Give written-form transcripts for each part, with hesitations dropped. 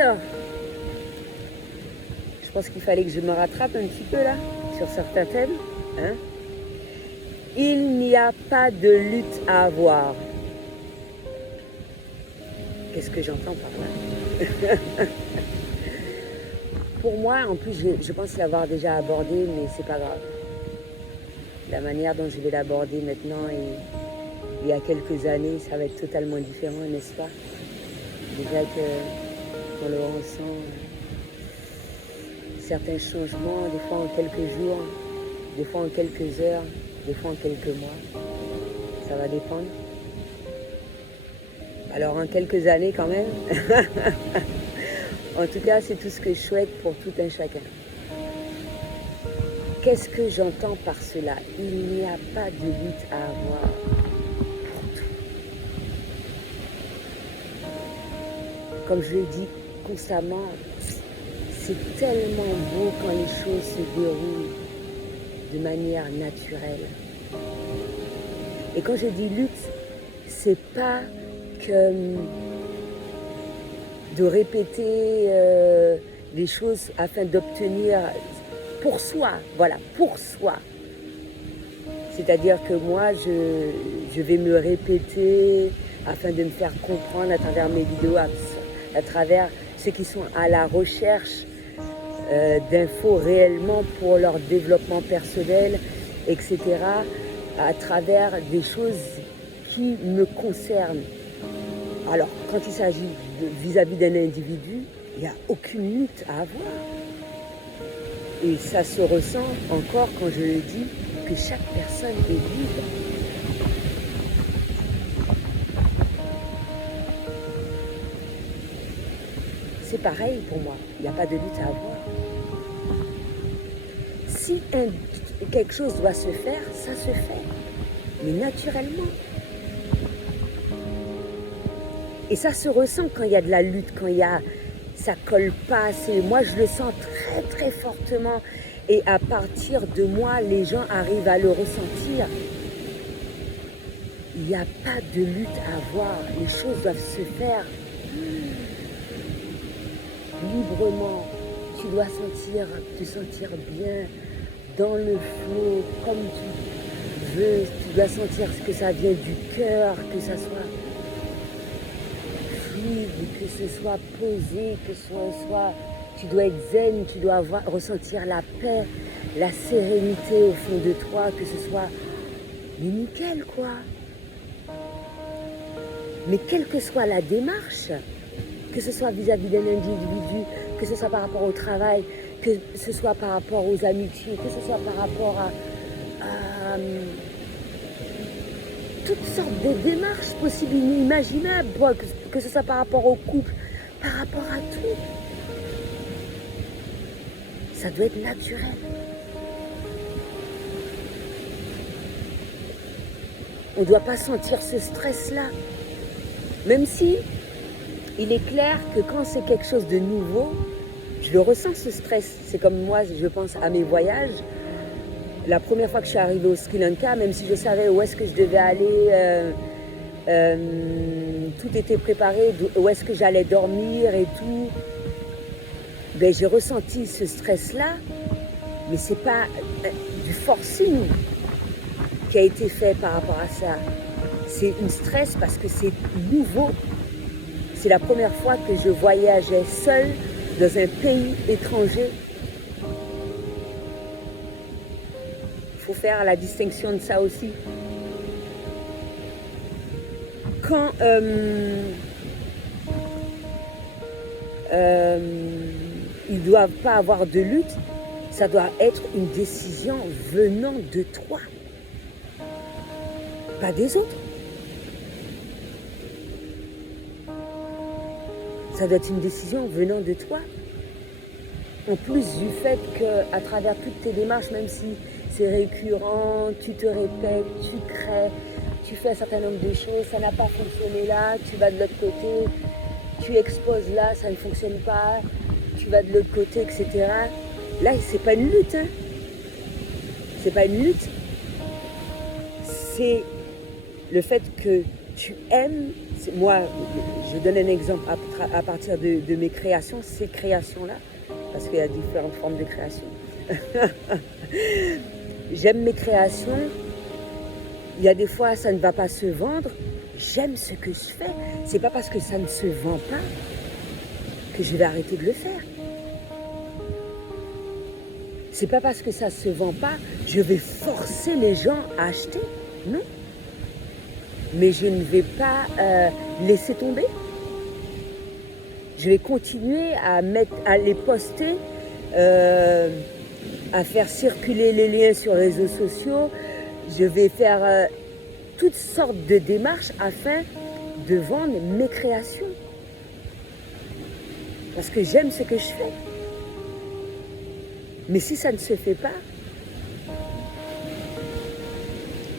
Alors, je pense qu'il fallait que je me rattrape un petit peu là, sur certains thèmes. Hein. Il n'y a pas de lutte à avoir. Qu'est-ce que j'entends par là? Pour moi, en plus, je pense l'avoir déjà abordé, mais c'est pas grave. La manière dont je vais l'aborder maintenant et il y a quelques années, ça va être totalement différent, n'est-ce pas? Déjà qu'on le ressent, certains changements, des fois en quelques jours, des fois en quelques heures, des fois en quelques mois. Ça va dépendre. Alors en quelques années quand même. En tout cas, c'est tout ce que je souhaite pour tout un chacun. Qu'est-ce que j'entends par cela? Il n'y a pas de lutte à avoir pour tout. Comme je le dis constamment, c'est tellement beau quand les choses se déroulent de manière naturelle. Et quand je dis lutte, c'est pas que de répéter les choses afin d'obtenir pour soi, voilà, pour soi. C'est-à-dire que moi, je vais me répéter afin de me faire comprendre à travers mes vidéos, à travers ceux qui sont à la recherche d'infos réellement pour leur développement personnel, etc., à travers des choses qui me concernent. Alors, quand il s'agit vis-à-vis d'un individu, il n'y a aucune lutte à avoir. Et ça se ressent encore quand je le dis, que chaque personne est libre. C'est pareil pour moi, il n'y a pas de lutte à avoir. Si quelque chose doit se faire, ça se fait, mais naturellement. Et ça se ressent quand il y a de la lutte, quand il y a, ça colle pas. Moi, je le sens très très fortement. Et à partir de moi, les gens arrivent à le ressentir. Il n'y a pas de lutte à avoir. Les choses doivent se faire librement. Tu dois te sentir bien dans le flot, comme tu veux. Tu dois sentir que ça vient du cœur, que ça soit que ce soit posé, que ce soit, tu dois être zen, tu dois ressentir la paix, la sérénité au fond de toi, que ce soit, mais nickel quoi. Mais quelle que soit la démarche, que ce soit vis-à-vis d'un individu, que ce soit par rapport au travail, que ce soit par rapport aux amitiés, que ce soit par rapport à toutes sortes de démarches possibles, inimaginables, que ce soit par rapport au couple, par rapport à tout. Ça doit être naturel. On ne doit pas sentir ce stress-là. Même si il est clair que quand c'est quelque chose de nouveau, je le ressens ce stress. C'est comme moi, je pense à mes voyages. La première fois que je suis arrivée au Sri Lanka, même si je savais où est-ce que je devais aller, tout était préparé, où est-ce que j'allais dormir et tout, ben, j'ai ressenti ce stress-là, mais c'est pas du forcing qui a été fait par rapport à ça. C'est un stress parce que c'est nouveau. C'est la première fois que je voyageais seule dans un pays étranger. Il faut faire la distinction de ça aussi. Quand ils ne doivent pas avoir de lutte, ça doit être une décision venant de toi, pas des autres. Ça doit être une décision venant de toi. En plus du fait qu'à travers toutes tes démarches, même si c'est récurrent, tu te répètes, tu crées, tu fais un certain nombre de choses, ça n'a pas fonctionné là, tu vas de l'autre côté, tu exposes là, ça ne fonctionne pas, tu vas de l'autre côté, etc. Là, c'est pas une lutte, hein. C'est pas une lutte. C'est le fait que tu aimes. Moi, je donne un exemple à à partir de mes créations, ces créations-là, parce qu'il y a différentes formes de création. J'aime mes créations. Il y a des fois, ça ne va pas se vendre. J'aime ce que je fais. C'est pas parce que ça ne se vend pas que je vais arrêter de le faire. C'est pas parce que ça ne se vend pas, je vais forcer les gens à acheter. Non. Mais je ne vais pas laisser tomber. Je vais continuer à les poster, à faire circuler les liens sur les réseaux sociaux. Je vais faire toutes sortes de démarches afin de vendre mes créations. Parce que j'aime ce que je fais. Mais si ça ne se fait pas,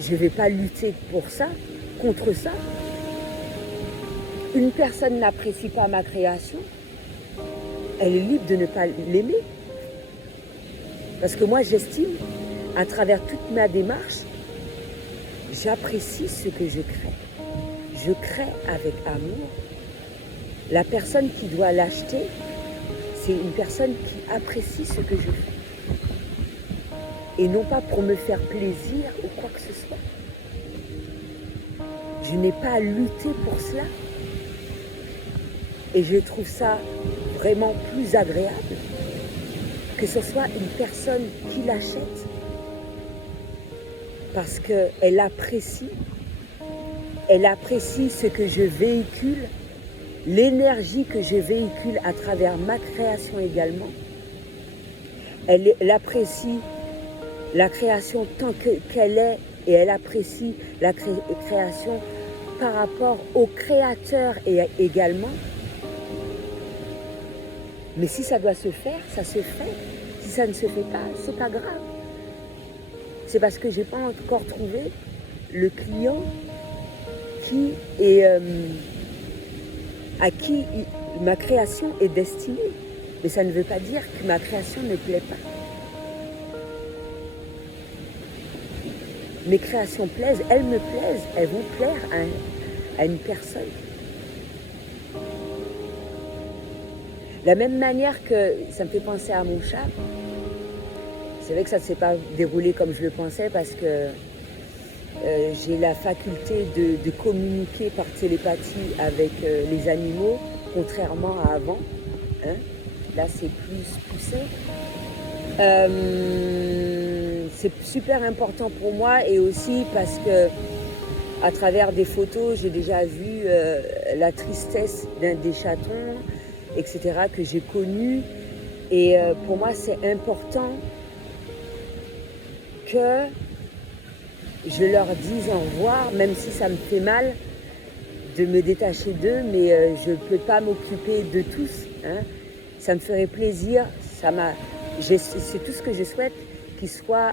je ne vais pas lutter pour ça, contre ça. Une personne n'apprécie pas ma création, elle est libre de ne pas l'aimer. Parce que moi, j'estime, à travers toute ma démarche, j'apprécie ce que je crée. Je crée avec amour. La personne qui doit l'acheter, c'est une personne qui apprécie ce que je fais. Et non pas pour me faire plaisir ou quoi que ce soit. Je n'ai pas à lutter pour cela. Et je trouve ça vraiment plus agréable que ce soit une personne qui l'achète parce qu'elle apprécie ce que je véhicule, l'énergie que je véhicule à travers ma création également. Elle apprécie la création tant qu'elle est et elle apprécie la création par rapport au créateur également. Mais si ça doit se faire, ça se fait. Si ça ne se fait pas, c'est pas grave. C'est parce que j'ai pas encore trouvé le client qui est, à qui ma création est destinée. Mais ça ne veut pas dire que ma création ne plaît pas. Mes créations plaisent, elles me plaisent, elles vont plaire à une personne. De la même manière que ça me fait penser à mon chat, c'est vrai que ça ne s'est pas déroulé comme je le pensais parce que j'ai la faculté de communiquer par télépathie avec les animaux, contrairement à avant. Hein. Là, c'est plus poussé. C'est super important pour moi et aussi parce que à travers des photos, j'ai déjà vu la tristesse des chatons, etc., que j'ai connu. Et pour moi, c'est important que je leur dise au revoir, même si ça me fait mal de me détacher d'eux, mais je ne peux pas m'occuper de tous. Hein. Ça me ferait plaisir, c'est tout ce que je souhaite, qu'ils soient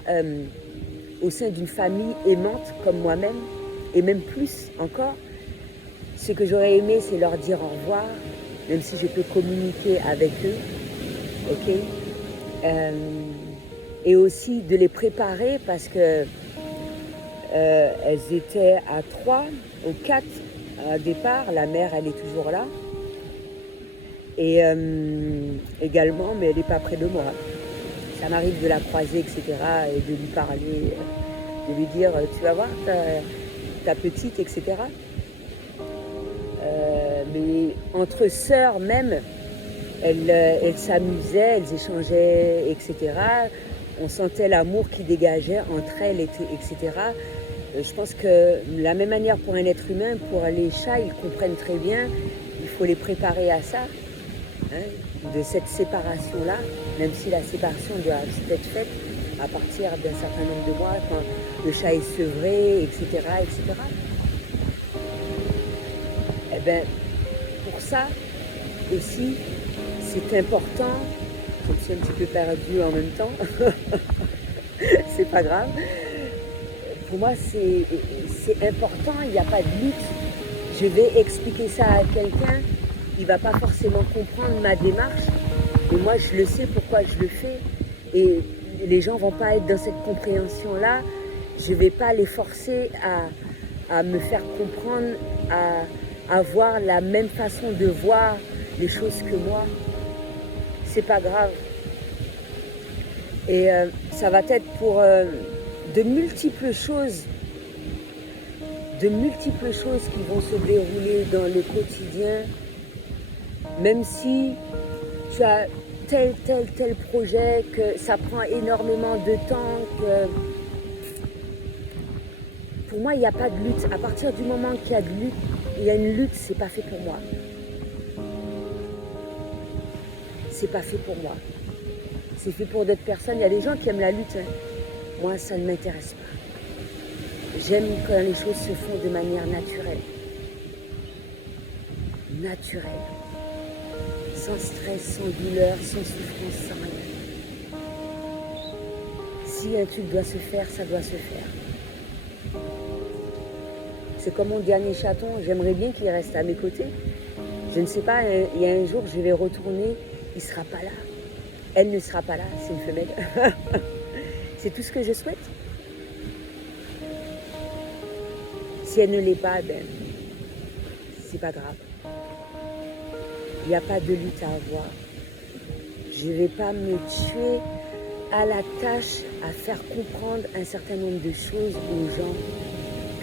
au sein d'une famille aimante comme moi-même, et même plus encore. Ce que j'aurais aimé, c'est leur dire au revoir, même si je peux communiquer avec eux, ok, et aussi de les préparer parce que elles étaient à 3 ou 4 à départ, la mère elle est toujours là, et également, mais elle n'est pas près de moi. Ça m'arrive de la croiser, etc., et de lui parler, de lui dire tu vas voir ta petite, etc. Mais entre sœurs même, elles s'amusaient, elles échangeaient, etc. On sentait l'amour qui dégageait entre elles, etc. Je pense que de la même manière pour un être humain, pour les chats, ils comprennent très bien, il faut les préparer à ça, hein, de cette séparation-là, même si la séparation doit être faite à partir d'un certain nombre de mois, quand le chat est sevré, etc., etc. Eh bien, pour ça aussi, c'est important. Je me suis un petit peu perdue en même temps. C'est pas grave. Pour moi, c'est important. Il n'y a pas de lutte. Je vais expliquer ça à quelqu'un. Il ne va pas forcément comprendre ma démarche. Mais moi, je le sais pourquoi je le fais. Et les gens ne vont pas être dans cette compréhension-là. Je ne vais pas les forcer à me faire comprendre, à avoir la même façon de voir les choses que moi. C'est pas grave. Et ça va être pour de multiples choses qui vont se dérouler dans le quotidien, même si tu as tel projet, que ça prend énormément de temps, que pour moi il n'y a pas de lutte. À partir du moment qu'il y a de lutte, il y a une lutte, c'est pas fait pour moi. C'est pas fait pour moi. C'est fait pour d'autres personnes. Il y a des gens qui aiment la lutte. Hein. Moi, ça ne m'intéresse pas. J'aime quand les choses se font de manière naturelle. Naturelle. Sans stress, sans douleur, sans souffrance, sans rien. Si un truc doit se faire, ça doit se faire. C'est comme mon dernier chaton, j'aimerais bien qu'il reste à mes côtés. Je ne sais pas, il y a un jour, je vais retourner, il ne sera pas là. Elle ne sera pas là, c'est une femelle. C'est tout ce que je souhaite. Si elle ne l'est pas, ben, c'est pas grave. Il n'y a pas de lutte à avoir. Je ne vais pas me tuer à la tâche à faire comprendre un certain nombre de choses aux gens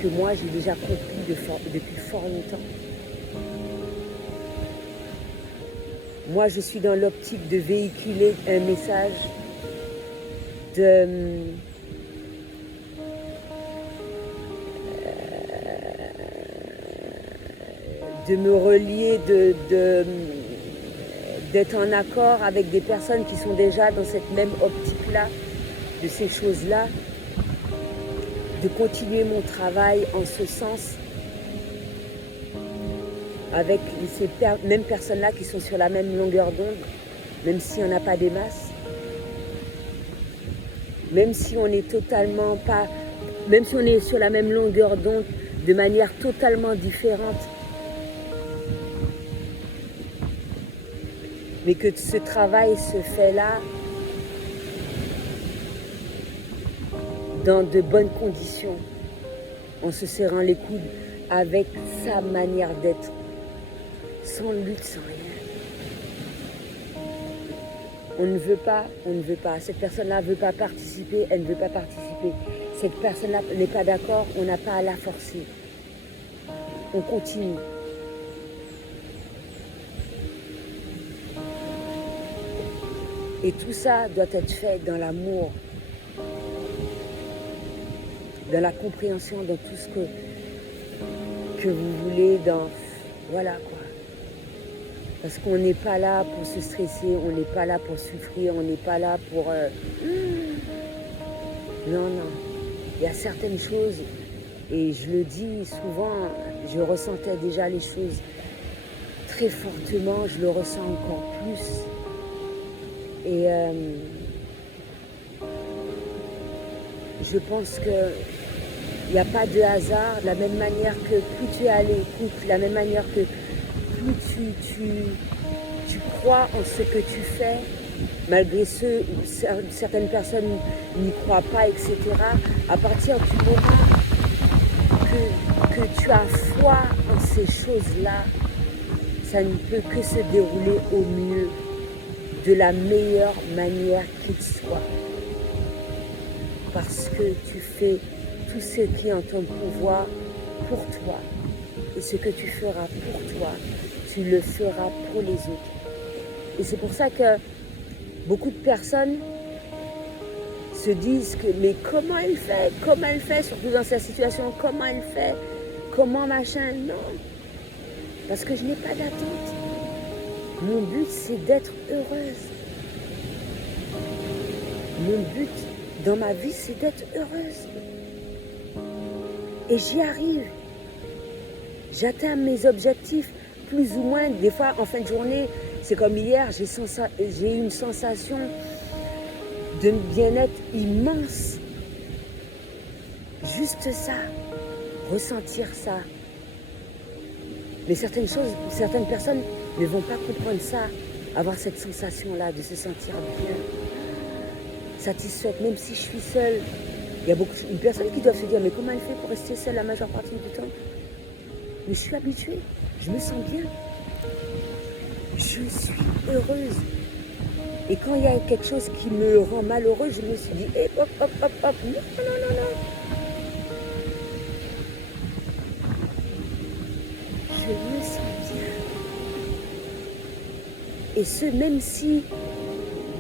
que moi j'ai déjà compris depuis fort longtemps. Moi je suis dans l'optique de véhiculer un message, de me relier, d'être en accord avec des personnes qui sont déjà dans cette même optique-là, de ces choses-là, de continuer mon travail en ce sens, avec ces mêmes personnes-là qui sont sur la même longueur d'onde, même si on n'a pas des masses, même si on est totalement pas, même si on est sur la même longueur d'onde de manière totalement différente, mais que ce travail se fait là dans de bonnes conditions, en se serrant les coudes, avec sa manière d'être, sans lutte, sans rien. On ne veut pas. Cette personne-là ne veut pas participer, elle ne veut pas participer. Cette personne-là n'est pas d'accord, on n'a pas à la forcer. On continue. Et tout ça doit être fait dans l'amour, dans la compréhension, dans tout ce que vous voulez, dans... Voilà quoi. Parce qu'on n'est pas là pour se stresser, on n'est pas là pour souffrir, on n'est pas là pour... Non. Il y a certaines choses, et je le dis souvent, je ressentais déjà les choses très fortement, je le ressens encore plus. Et je pense qu'il n'y a pas de hasard, de la même manière que plus tu es à l'écoute, de la même manière que plus tu crois en ce que tu fais, malgré certaines personnes n'y croient pas, etc. À partir du moment que tu as foi en ces choses-là, ça ne peut que se dérouler au mieux, de la meilleure manière qu'il soit. Parce que tu fais tout ce qui est en ton pouvoir pour toi. Et ce que tu feras pour toi, tu le feras pour les autres. Et c'est pour ça que beaucoup de personnes se disent que mais comment elle fait, surtout dans sa situation, comment elle fait, comment machin, non. Parce que je n'ai pas d'attente. Mon but, c'est d'être heureuse. Mon but dans ma vie, c'est d'être heureuse. Et j'y arrive. J'atteins mes objectifs, plus ou moins. Des fois, en fin de journée, c'est comme hier, j'ai eu une sensation de bien-être immense. Juste ça, ressentir ça. Mais certaines personnes ne vont pas comprendre ça, avoir cette sensation-là, de se sentir bien, satisfaite, même si je suis seule. Il y a beaucoup de personnes qui doivent se dire, mais comment elle fait pour rester seule la majeure partie du temps? Mais je suis habituée, je me sens bien. je suis heureuse. Et quand il y a quelque chose qui me rend malheureuse, je me suis dit, hé, hop, hop, hop, hop, non, non, non, non. Je me sens bien. Et ce, même si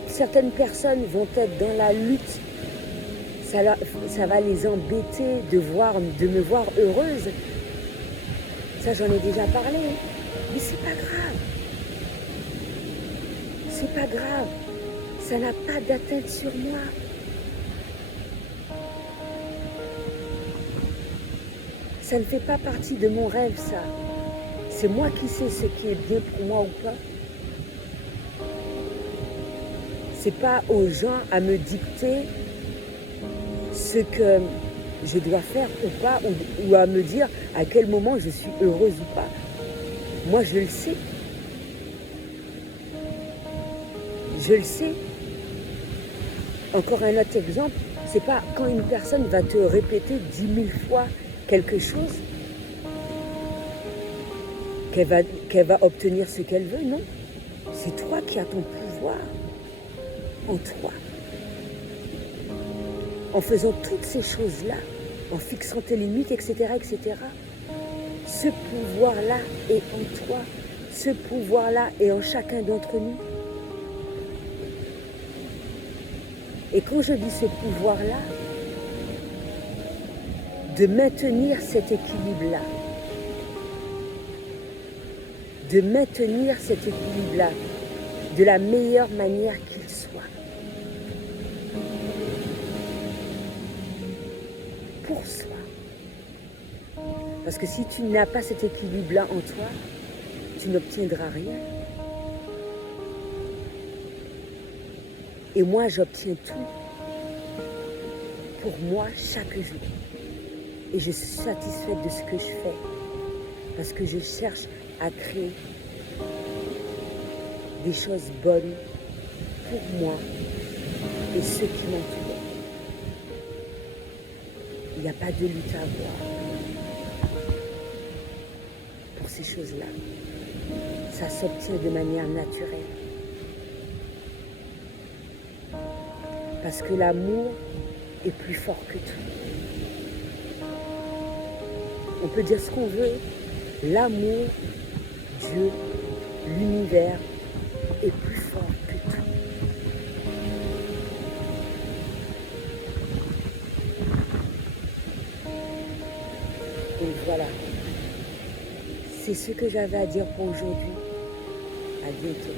certaines personnes vont être dans la lutte, ça va les embêter de me voir heureuse. Ça, j'en ai déjà parlé. Mais c'est pas grave. C'est pas grave. Ça n'a pas d'atteinte sur moi. Ça ne fait pas partie de mon rêve, ça. C'est moi qui sais ce qui est bien pour moi ou pas. C'est pas aux gens à me dicter ce que je dois faire ou pas, ou à me dire à quel moment je suis heureuse ou pas. Moi, je le sais. Je le sais. Encore un autre exemple, c'est pas quand une personne va te répéter 10 000 fois quelque chose qu'elle va obtenir ce qu'elle veut, non. C'est toi qui as ton pouvoir en toi. En faisant toutes ces choses-là, en fixant tes limites, etc., etc., ce pouvoir-là est en toi. Ce pouvoir-là est en chacun d'entre nous. Et quand je dis ce pouvoir-là, de maintenir cet équilibre-là, de maintenir cet équilibre-là de la meilleure manière qu'il soit. Pour soi. Parce que si tu n'as pas cet équilibre-là en toi, tu n'obtiendras rien. Et moi, j'obtiens tout pour moi chaque jour. Et je suis satisfaite de ce que je fais. Parce que je cherche à créer des choses bonnes pour moi et ceux qui m'entourent. Il n'y a pas de lutte à avoir pour ces choses-là. Ça s'obtient de manière naturelle. Parce que l'amour est plus fort que tout. On peut dire ce qu'on veut. L'amour, Dieu, l'univers est plus fort que tout. Donc voilà. C'est ce que j'avais à dire pour aujourd'hui. À bientôt.